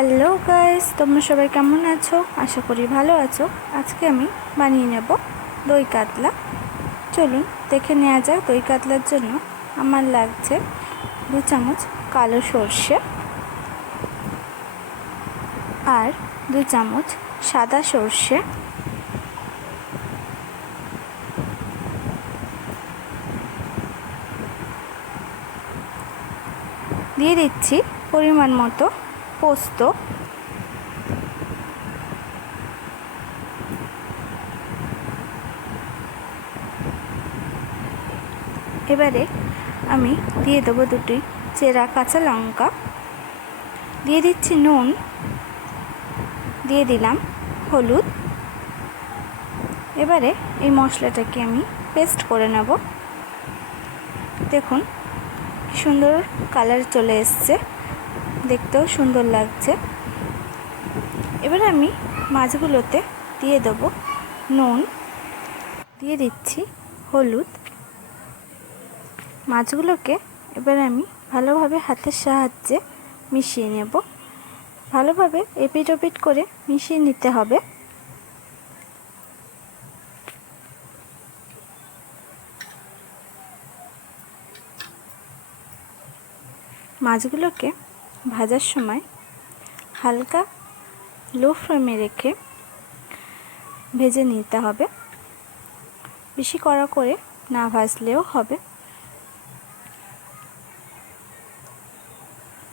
Hello guys, তোমরা সবাই কেমন আছো? আশা করি ভালো আছো। আজকে আমি বানিয়ে নেব দই কাতলা। চলুন, দেখে নেওয়া যাক দই কাতলার জন্য আমার লাগছে দু চামচ কালো সর্ষে আর দু চামচ সাদা সর্ষে। দিয়ে দিচ্ছি পরিমাণ মতো পোস্ত। এবারে আমি দিয়ে দেবো দুটি চেরা কাঁচা লঙ্কা। দিয়ে দিচ্ছি নুন। দিয়ে দিলাম হলুদ। এবারে এই মশলাটাকে আমি পেস্ট করে নেব। দেখুন সুন্দর কালার চলে এসছে। দেখতেও সুন্দর লাগছে। এবার আমি মাছগুলোতে দিয়ে দেবো নুন, দিয়ে দিচ্ছি হলুদ। মাছগুলোকে এবার আমি ভালোভাবে হাতের সাহায্যে মিশিয়ে নেব। ভালোভাবে এপিট ওপিট করে মিশিয়ে নিতে হবে। মাছগুলোকে ভাজার সময় হালকা লো ফ্লেমে রেখে ভেজে নিতে হবে। বেশি কড়া করে না ভাজলেও হবে।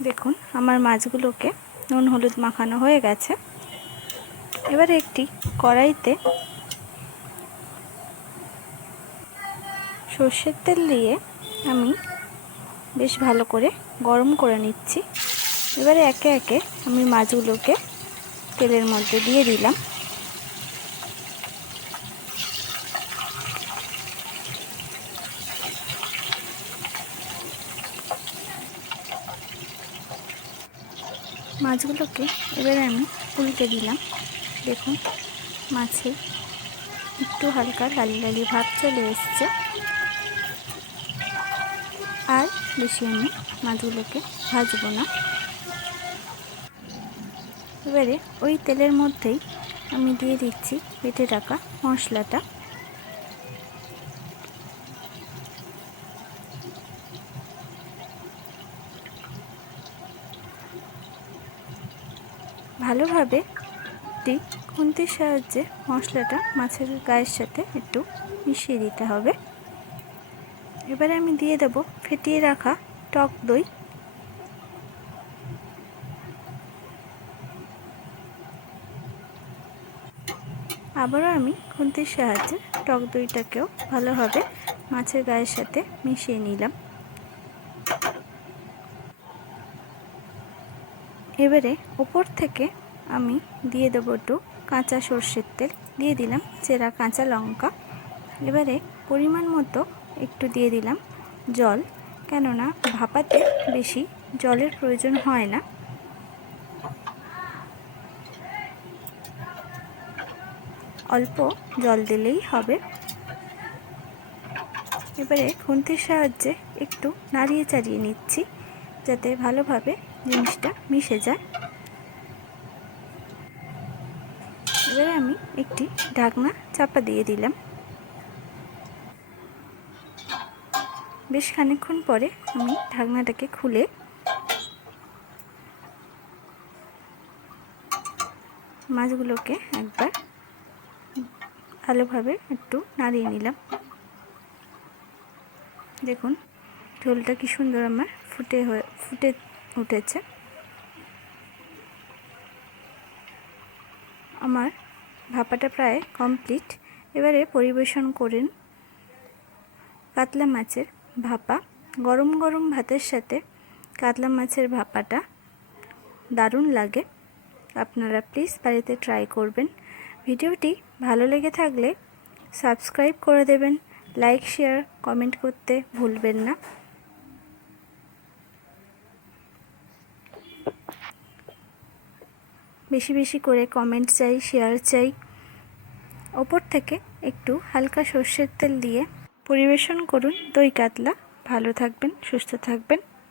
দেখুন, আমার মাছগুলোকে নুন, হলুদ মাখানো হয়ে গেছে। এবারে একটি কড়াইতে সর্ষের তেল দিয়ে আমি বেশ ভালো করে গরম করে নিচ্ছি। এবারে একে একে আমি মাছগুলোকে তেলের মধ্যে দিয়ে দিলাম। মাছগুলোকে এবারে আমি উল্টে দিলাম। দেখুন, মাছে একটু হালকা লালি লালি ভাব চলে এসছে। আর বেশি আমি মাছগুলোকে ভাজবো না। এবারে ওই তেলের মধ্যেই আমি দিয়ে দিচ্ছি বেটে রাখা মশলাটা। ভালোভাবে একটি খুন্তির সাহায্যে মশলাটা মাছের গায়ের সাথে একটু মিশিয়ে দিতে হবে। এবারে আমি দিয়ে দেব ফেটিয়ে রাখা টক দই। আবারও আমি খুন্তির সাহায্যে টক দইটাকেও ভালোভাবে মাছের গায়ের সাথে মিশিয়ে নিলাম। এবারে ওপর থেকে আমি দিয়ে দেবো একটু কাঁচা সর্ষের তেল। দিয়ে দিলাম চেরা কাঁচা লঙ্কা। এবারে পরিমাণ মতো একটু দিয়ে দিলাম জল। কেননা ভাপাতে বেশি জলের প্রয়োজন হয় না। অল্প জল দিলেই হবে। এবারে খুন্তির সাহায্যে একটু নাড়িয়ে চাড়িয়ে নিচ্ছি, যাতে ভালোভাবে জিনিসটা মিশে যায়। এবারে আমি একটি ঢাকনা চাপা দিয়ে দিলাম। বেশ খানিক্ষণ পরে আমি ঢাকনাটাকে খুলে মাছগুলোকে একবার ভালোভাবে একটু নাড়িয়ে নিলাম। দেখুন, ঝোলটা কি সুন্দর আমার ফুটে হয়ে, ফুটে উঠেছে। আমার ভাপাটা প্রায় কমপ্লিট এবারে পরিবেশন করেন কাতলা মাছের ভাপা। গরম গরম ভাতের সাথে কাতলা মাছের ভাপাটা দারুণ লাগে। আপনারা প্লিজ বাড়িতে ট্রাই করবেন। ভিডিওটি ভালো লেগে থাকলে সাবস্ক্রাইব করে দেবেন, লাইক, শেয়ার, কমেন্ট করতে ভুলবেন না। বেশি বেশি করে কমেন্ট চাই, শেয়ার চাই। ওপর থেকে একটু হালকা সর্ষের তেল দিয়ে পরিবেশন করুন। দই কাতলা। ভালো থাকবেন, সুস্থ থাকবেন।